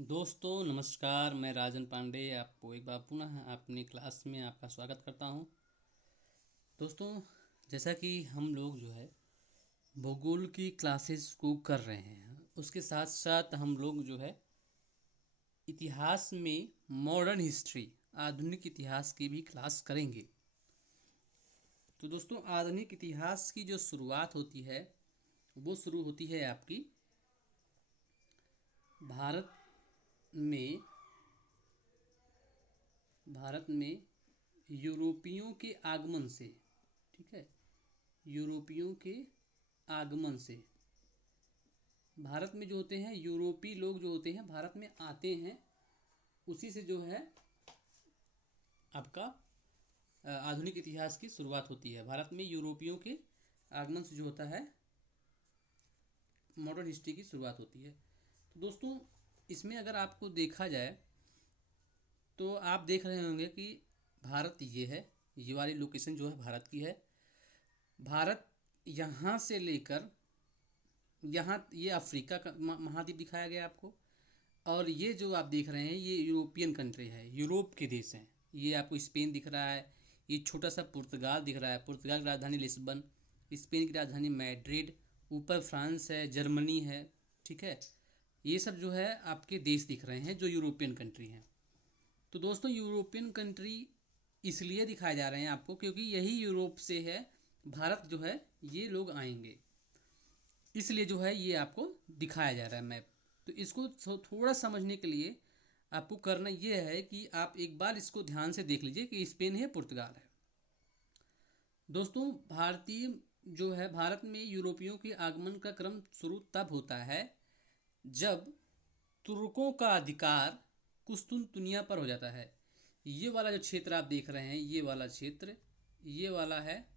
दोस्तों नमस्कार। मैं राजन पांडे आपको एक बार पुनः अपनी क्लास में आपका स्वागत करता हूं। दोस्तों, जैसा कि हम लोग जो है भूगोल की क्लासेस को कर रहे हैं, उसके साथ साथ हम लोग जो है इतिहास में मॉडर्न हिस्ट्री आधुनिक इतिहास की भी क्लास करेंगे। तो दोस्तों, आधुनिक इतिहास की जो शुरुआत होती है वो शुरू होती है आपकी भारत में भारत में यूरोपियों के आगमन से। ठीक है, यूरोपियों के आगमन से भारत में जो होते हैं यूरोपीय लोग जो होते हैं भारत में आते हैं, उसी से जो है आपका आधुनिक इतिहास की शुरुआत होती है। भारत में यूरोपियों के आगमन से जो होता है मॉडर्न हिस्ट्री की शुरुआत होती है। तो दोस्तों, इसमें अगर आपको देखा जाए तो आप देख रहे होंगे कि भारत ये है, ये वाली लोकेशन जो है भारत की है। भारत यहाँ से लेकर यहाँ, ये अफ्रीका का महाद्वीप दिखाया गया आपको, और ये जो आप देख रहे हैं ये यूरोपियन कंट्री है, यूरोप के देश हैं। ये आपको स्पेन दिख रहा है, ये छोटा सा पुर्तगाल दिख रहा है, पुर्तगाल की राजधानी लिस्बन, स्पेन की राजधानी मैड्रिड, ऊपर फ्रांस है, जर्मनी है। ठीक है, ये सब जो है आपके देश दिख रहे हैं जो यूरोपियन कंट्री हैं। तो दोस्तों, यूरोपियन कंट्री इसलिए दिखाए जा रहे हैं आपको क्योंकि यही यूरोप से है, भारत जो है ये लोग आएंगे, इसलिए जो है ये आपको दिखाया जा रहा है मैप। तो इसको थोड़ा समझने के लिए आपको करना ये है कि आप एक बार इसको ध्यान से देख लीजिए कि स्पेन है, पुर्तगाल है। दोस्तों, भारतीय जो है भारत में यूरोपियों के आगमन का क्रम शुरू तब होता है जब तुर्कों का अधिकार कुस्तुनतुनिया पर हो जाता है। ये वाला जो क्षेत्र आप देख रहे हैं, ये वाला क्षेत्र, ये वाला है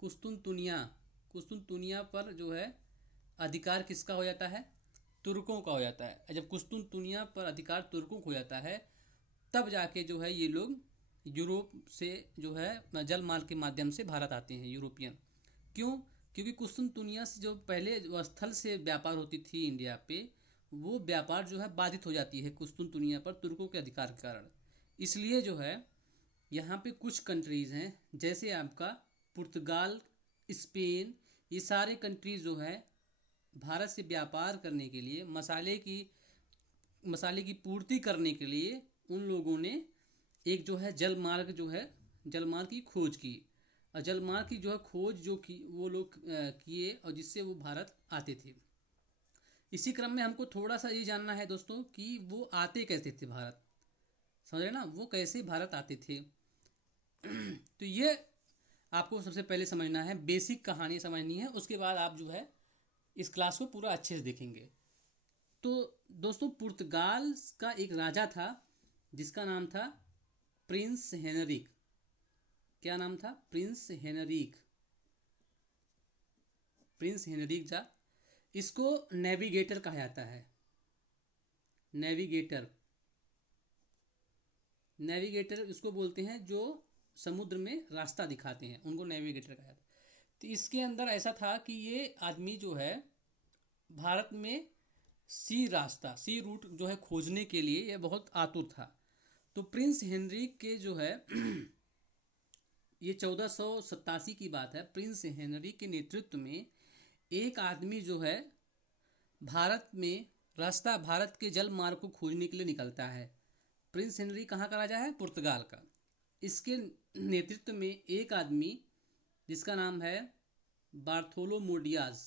कुस्तुनतुनिया। कुस्तुनतुनिया पर जो है अधिकार किसका हो जाता है? तुर्कों का हो जाता है। जब कुस्तुनतुनिया पर अधिकार तुर्कों को हो जाता है, तब जाके जो है ये लोग यूरोप से जो है जल मार्ग के माध्यम से भारत आते हैं, यूरोपियन। क्यों? क्योंकि कुस्तुनतुनिया से जो पहले जो स्थल से व्यापार होती थी इंडिया पे, वो व्यापार जो है बाधित हो जाती है कुस्तुनतुनिया पर तुर्कों के अधिकार के कारण। इसलिए जो है यहाँ पे कुछ कंट्रीज़ हैं, जैसे आपका पुर्तगाल, स्पेन, ये सारे कंट्रीज जो है भारत से व्यापार करने के लिए, मसाले की पूर्ति करने के लिए उन लोगों ने एक जो है जलमार्ग जो है जलमार्ग की खोज की। और जलमार्ग की जो है खोज जो की वो लोग किए, और जिससे वो भारत आते थे। इसी क्रम में हमको थोड़ा सा ये जानना है दोस्तों कि वो आते कैसे थे भारत, समझ रहे ना, वो कैसे भारत आते थे। तो ये आपको सबसे पहले समझना है, बेसिक कहानी समझनी है, उसके बाद आप जो है इस क्लास को पूरा अच्छे से देखेंगे। तो दोस्तों, पुर्तगाल का एक राजा था जिसका नाम था प्रिंस हेनरिक। क्या नाम था? Prince Heinrich. प्रिंस हेनरिक जा, इसको नेविगेटर कहा जाता है। नेविगेटर, नेविगेटर इसको बोलते हैं जो समुद्र में रास्ता दिखाते हैं, उनको नेविगेटर कहा जाता है। तो इसके अंदर ऐसा था कि ये आदमी जो है भारत में सी रूट जो है खोजने के लिए ये बहुत आतुर था। तो प्रिंस हेनरिक के जो है ये 1487 की बात है, प्रिंस हेनरिक के नेतृत्व में एक आदमी जो है भारत में रास्ता, भारत के जल मार्ग को खोजने के लिए निकलता है। प्रिंस हेनरी कहाँ का राजा है? पुर्तगाल का। इसके नेतृत्व में एक आदमी जिसका नाम है बार्थोलो मोडियाज।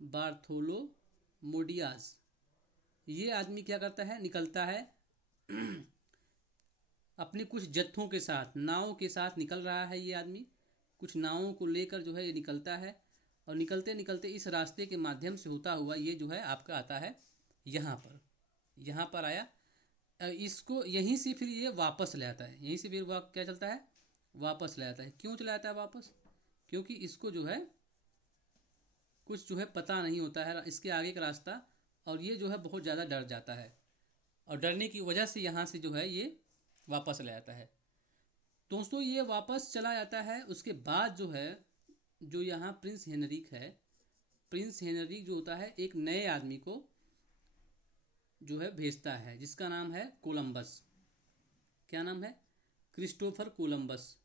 बार्थोलो मोडियाज, ये आदमी क्या करता है? निकलता है अपने कुछ जत्थों के साथ, नावों के साथ निकल रहा है ये आदमी। कुछ नावों को लेकर जो है ये निकलता है, और निकलते निकलते इस रास्ते के माध्यम से होता हुआ ये जो है आपका आता है यहाँ पर आया। इसको यहीं से फिर ये वापस ले आता है, यहीं से फिर वह क्या चलता है? वापस ले आता है। क्यों चला आता है वापस? क्योंकि इसको जो है कुछ जो है पता नहीं होता है इसके आगे का रास्ता, और ये जो है बहुत ज़्यादा डर जाता है, और डरने की वजह से यहाँ से जो है ये वापस ले आता है। दोस्तों, ये वापस चला जाता है। उसके बाद जो है जो यहाँ प्रिंस हेनरिक है, प्रिंस हेनरिक जो होता है एक नए आदमी को जो है भेजता है, जिसका नाम है कोलंबस। क्या नाम है? Christopher Columbus.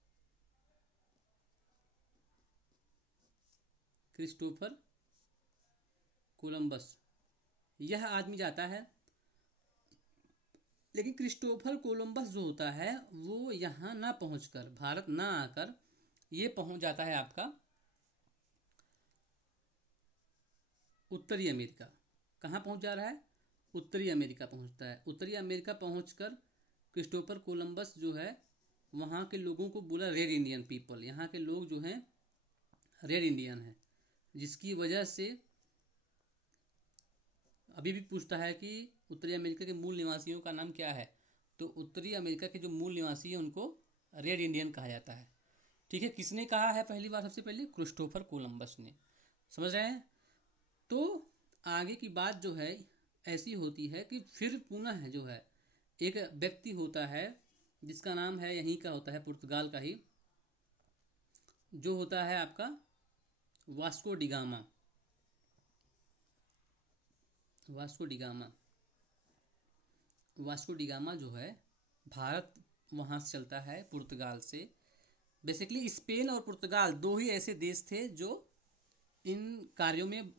क्रिस्टोफर कोलंबस यह आदमी जाता है, लेकिन क्रिस्टोफर कोलंबस जो होता है वो यहाँ ना पहुंचकर, भारत ना आकर, ये पहुंच जाता है आपका उत्तरी अमेरिका। कहाँ पहुंच जा रहा है? उत्तरी अमेरिका पहुंचता है। उत्तरी अमेरिका पहुंचकर क्रिस्टोफर कोलंबस जो है वहाँ के लोगों को बोला रेड इंडियन पीपल, यहाँ के लोग जो हैं रेड इंडियन हैं, जिसकी वजह से अभी भी पूछता है कि उत्तरी अमेरिका के मूल निवासियों का नाम क्या है, तो उत्तरी अमेरिका के जो मूल निवासी हैं उनको रेड इंडियन कहा जाता है। ठीक है, किसने कहा है पहली बार? सबसे पहले क्रिस्टोफर कोलंबस ने। समझ रहे हैं? तो आगे की बात जो है ऐसी होती है कि फिर पुनः जो है एक व्यक्ति होता है जिसका नाम है, यहीं का होता है, पुर्तगाल का ही, जो होता है आपका Vasco da Gama. Vasco da Gama, Vasco da Gama जो है भारत वहाँ से चलता है पुर्तगाल से। बेसिकली स्पेन और पुर्तगाल दो ही ऐसे देश थे जो इन कार्यों में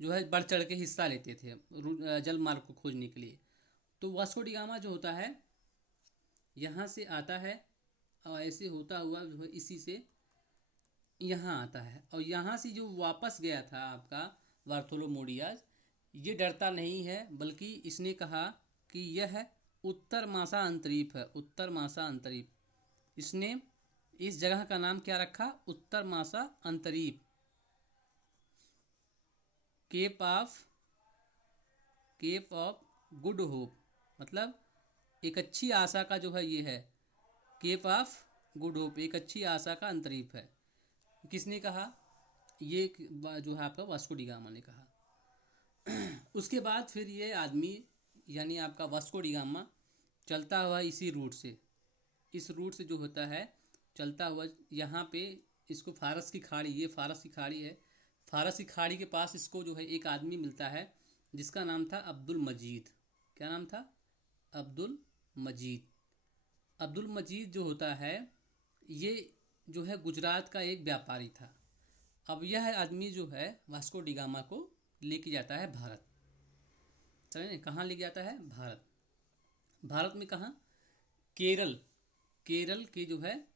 जो है बढ़ चढ़ के हिस्सा लेते थे जल मार्ग को खोजने के लिए। तो वास्को डिगामा जो होता है यहाँ से आता है और ऐसे होता हुआ जो है इसी से यहाँ आता है, और यहाँ से जो वापस गया था आपका बार्थोलोमोडियाज, ये डरता नहीं है, बल्कि इसने कहा कि यह उत्तर मासा अंतरीप है। उत्तर मासा अंतरीप, इसने इस जगह का नाम क्या रखा? उत्तर मासा अंतरीप, केप ऑफ गुड होप, मतलब एक अच्छी आशा का जो है ये है, केप ऑफ गुड होप, एक अच्छी आशा का अंतरीप है। किसने कहा? ये जो है आपका वास्को डिगामा ने कहा। उसके बाद फिर ये आदमी यानी आपका वास्को डिगामा चलता हुआ इसी रूट से, इस रूट से जो होता है चलता हुआ यहाँ पे, इसको फारस की खाड़ी, ये फारस की खाड़ी है, फारस की खाड़ी के पास इसको जो है एक आदमी मिलता है जिसका नाम था अब्दुल मजीद। क्या नाम था? अब्दुल मजीद। अब्दुल मजीद जो होता है ये जो है गुजरात का एक व्यापारी था। अब यह आदमी जो है वास्को डिगामा को लेके जाता है भारत। चलिए, कहाँ लेके जाता है? भारत। भारत में कहाँ? केरल। केरल के जो है,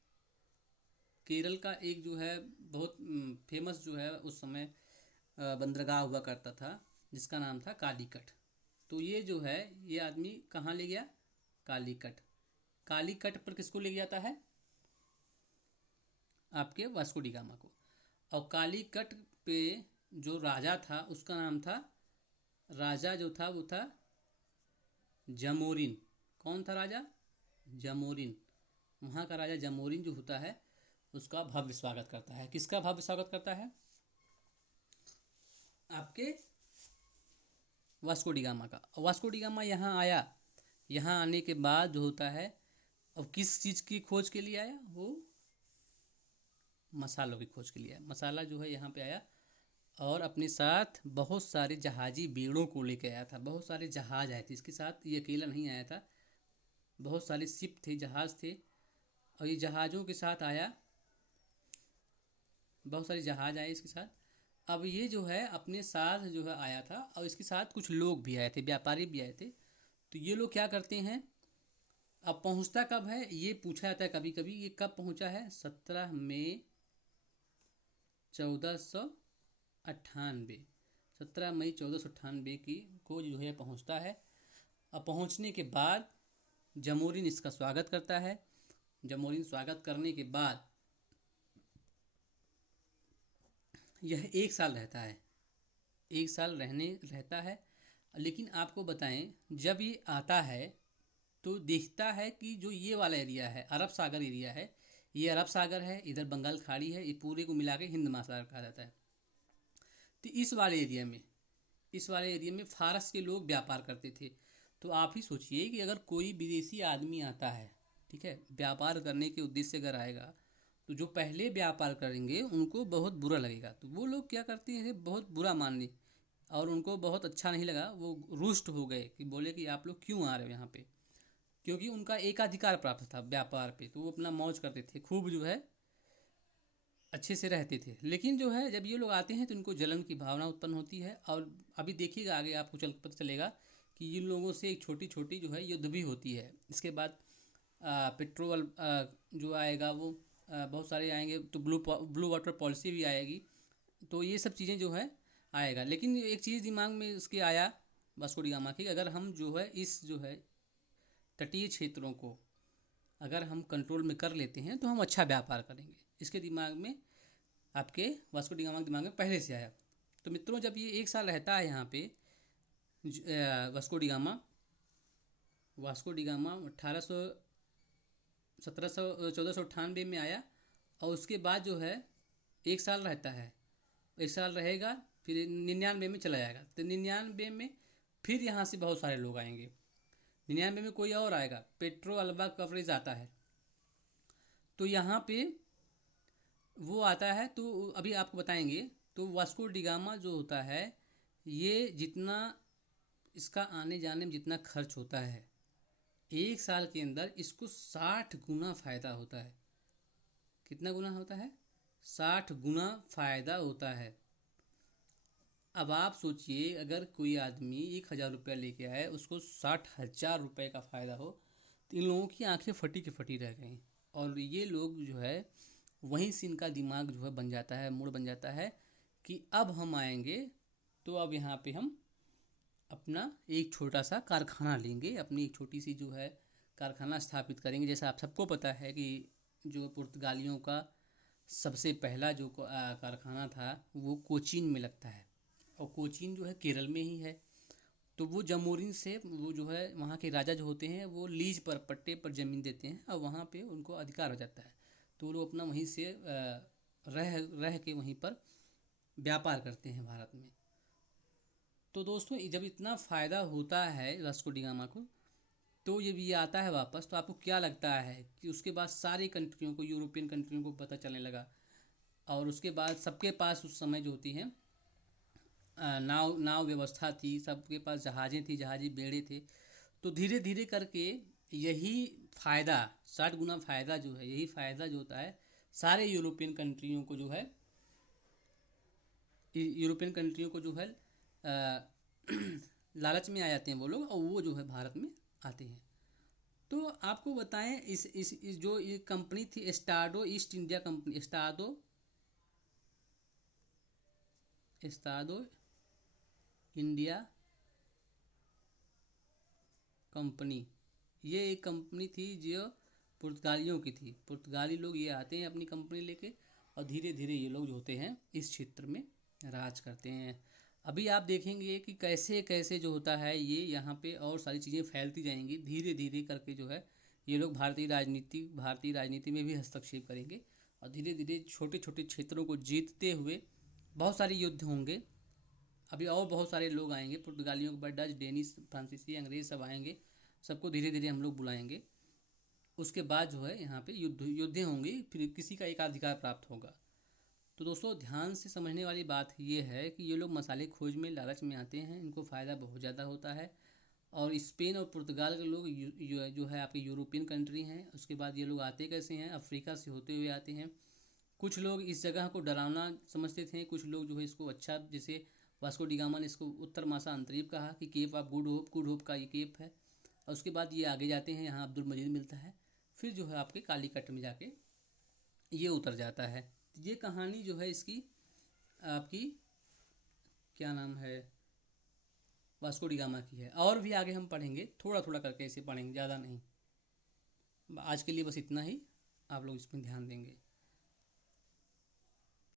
केरल का एक जो है बहुत फेमस जो है उस समय बंदरगाह हुआ करता था जिसका नाम था कालीकट। तो ये जो है ये आदमी कहाँ ले गया? कालीकट। कालीकट पर किसको ले जाता है? आपके वास्को डिगामा को। और कालीकट पे जो राजा था उसका नाम था, राजा जो था वो था जमोरिन। कौन था राजा? जमोरिन। वहाँ का राजा जमोरिन जो होता है उसका भव्य स्वागत करता है। किसका भव्य स्वागत करता है? आपके वास्को डिगामा का। वास्को डिगामा यहाँ आया, यहाँ आने के बाद जो होता है, अब किस चीज़ की खोज के लिए आया? वो मसालों की खोज के लिए आया। मसाला जो है यहाँ पे आया और अपने साथ बहुत सारे जहाजी बेड़ों को लेके आया था। बहुत सारे जहाज आए थे इसके साथ, ये अकेला नहीं आया था, बहुत सारे शिप थे, जहाज थे, और ये जहाज़ों के साथ आया, बहुत सारे जहाज आए इसके साथ। अब ये जो है अपने साथ जो है आया था, और इसके साथ कुछ लोग भी आए थे, व्यापारी भी आए थे। तो ये लोग क्या करते हैं, अब पहुंचता कब है ये पूछा जाता है कभी कभी, ये कब पहुंचा है? 17 मई 1498, 17 मई 1498 की को जो है पहुंचता है। अब पहुंचने के बाद जमोरिन इसका स्वागत करता है। जमोरिन स्वागत करने के बाद यह 1 साल रहता है, 1 साल रहता है। लेकिन आपको बताएं, जब ये आता है तो देखता है कि जो ये वाला एरिया है, अरब सागर एरिया है, ये अरब सागर है, इधर बंगाल खाड़ी है, ये पूरे को मिला के हिंद महासागर कहा जाता है। तो इस वाले एरिया में फारस के लोग व्यापार करते थे। तो आप ही सोचिए कि अगर कोई विदेशी आदमी आता है, ठीक है, व्यापार करने के उद्देश्य से अगर आएगा, तो जो पहले व्यापार करेंगे उनको बहुत बुरा लगेगा। तो वो लोग क्या करते हैं, बहुत बुरा मानने, और उनको बहुत अच्छा नहीं लगा, वो रुष्ट हो गए कि बोले कि आप लोग क्यों आ रहे हो यहाँ पे, क्योंकि उनका एकाधिकार प्राप्त था व्यापार पे, तो वो अपना मौज करते थे, खूब जो है अच्छे से रहते थे। लेकिन जो है जब ये लोग आते हैं तो इनको जलन की भावना उत्पन्न होती है, और अभी देखिएगा आगे आपको पता चलेगा कि इन लोगों से एक छोटी छोटी जो है युद्ध भी होती है। इसके बाद पेट्रोल जो आएगा वो बहुत सारे आएंगे, तो ब्लू वाटर पॉलिसी भी आएगी, तो ये सब चीज़ें जो है आएगा। लेकिन एक चीज़ दिमाग में इसके आया वास्को डी गामा की, अगर हम जो है इस जो है तटीय क्षेत्रों को अगर हम कंट्रोल में कर लेते हैं तो हम अच्छा व्यापार करेंगे। इसके दिमाग में, आपके वास्को डी गामा के दिमाग में पहले से आया। तो मित्रों जब ये एक साल रहता है यहाँ पे वास्को डी गामा 1498 में आया, और उसके बाद जो है एक साल रहता है, एक साल रहेगा, फिर 99 में चला जाएगा। तो 99 में फिर यहाँ से बहुत सारे लोग आएंगे, 99 में कोई और आएगा, पेट्रो अल्बा कवरेज आता है, तो यहाँ पे वो आता है। तो अभी आपको बताएंगे। तो वास्को डी गामा जो होता है, ये जितना इसका आने जाने में जितना खर्च होता है, एक साल के अंदर इसको 60 गुना फायदा होता है। कितना गुना होता है? 60 गुना फायदा होता है। अब आप सोचिए, अगर कोई आदमी 1000 रुपया लेके आए, उसको 60,000 रुपये का फायदा हो, तो इन लोगों की आंखें फटी की फटी रह गई। और ये लोग जो है वहीं से इनका दिमाग जो है बन जाता है, मूड बन जाता है कि अब हम आएंगे तो अब यहाँ पे हम अपना एक छोटा सा कारखाना लेंगे, अपनी एक छोटी सी जो है कारखाना स्थापित करेंगे। जैसा आप सबको पता है कि जो पुर्तगालियों का सबसे पहला जो कारखाना था वो कोचीन में लगता है, और कोचीन जो है केरल में ही है। तो वो जमोरिन से वो जो है वहाँ के राजा जो होते हैं वो लीज पर पट्टे पर ज़मीन देते हैं, और वहाँ पे उनको अधिकार हो जाता है। तो वो लोग अपना वहीं से रह रह के वहीं पर व्यापार करते हैं भारत में। तो दोस्तों जब इतना फ़ायदा होता है वास्को डी गामा को, तो जब ये आता है वापस, तो आपको क्या लगता है कि उसके बाद सारी कंट्रियों को, यूरोपियन कंट्रियों को पता चलने लगा, और उसके बाद सबके पास उस समय जो होती हैं नाव नाव व्यवस्था थी, सबके पास जहाज़ें थी, जहाज़ी बेड़े थे। तो धीरे धीरे करके यही फ़ायदा, 60 गुना फ़ायदा जो है, यही फ़ायदा जो होता है सारे यूरोपियन कंट्रियों को जो है, यूरोपियन कंट्रियों को जो है लालच में आ जाते हैं वो लोग, और वो जो है भारत में आते हैं। तो आपको बताएं, इस जो ये कंपनी थी Estado East India Company, Estado India Company, ये एक कंपनी थी जो पुर्तगालियों की थी। पुर्तगाली लोग ये आते हैं अपनी कंपनी लेके, और धीरे धीरे ये लोग जो होते हैं इस क्षेत्र में राज करते हैं। अभी आप देखेंगे कि कैसे कैसे जो होता है ये यहाँ पे और सारी चीज़ें फैलती जाएंगी, धीरे धीरे करके जो है ये लोग भारतीय राजनीति में भी हस्तक्षेप करेंगे, और धीरे धीरे छोटे छोटे क्षेत्रों को जीतते हुए बहुत सारे युद्ध होंगे। अभी और बहुत सारे लोग आएंगे पुर्तगालियों के बाद, डच, डेनिश, फ्रांसीसी, अंग्रेज सब आएंगे, सबको धीरे धीरे हम लोग बुलाएंगे। उसके बाद जो है यहाँ पे युद्धें होंगी, फिर किसी का एकाधिकार प्राप्त होगा। तो दोस्तों ध्यान से समझने वाली बात ये है कि ये लोग मसाले खोज में लालच में आते हैं, इनको फ़ायदा बहुत ज़्यादा होता है। और स्पेन और पुर्तगाल के लोग जो है आपके यूरोपियन कंट्री हैं। उसके बाद ये लोग आते कैसे हैं? अफ्रीका से होते हुए आते हैं। कुछ लोग इस जगह को डरावना समझते थे, कुछ लोग जो है इसको अच्छा, जैसे वास्को डी गामा ने इसको उत्तर मासा अंतरीप कहा कि केप ऑफ गुड होप का ये केप है। और उसके बाद ये आगे जाते हैं, यहाँ अब्दुल मजीद मिलता है, फिर जो है आपके कालीकट में जाके ये उतर जाता है। ये कहानी जो है इसकी आपकी क्या नाम है, वास्को डी गामा की है। और भी आगे हम पढ़ेंगे, थोड़ा थोड़ा करके इसे पढ़ेंगे, ज़्यादा नहीं। आज के लिए बस इतना ही, आप लोग इसमें ध्यान देंगे।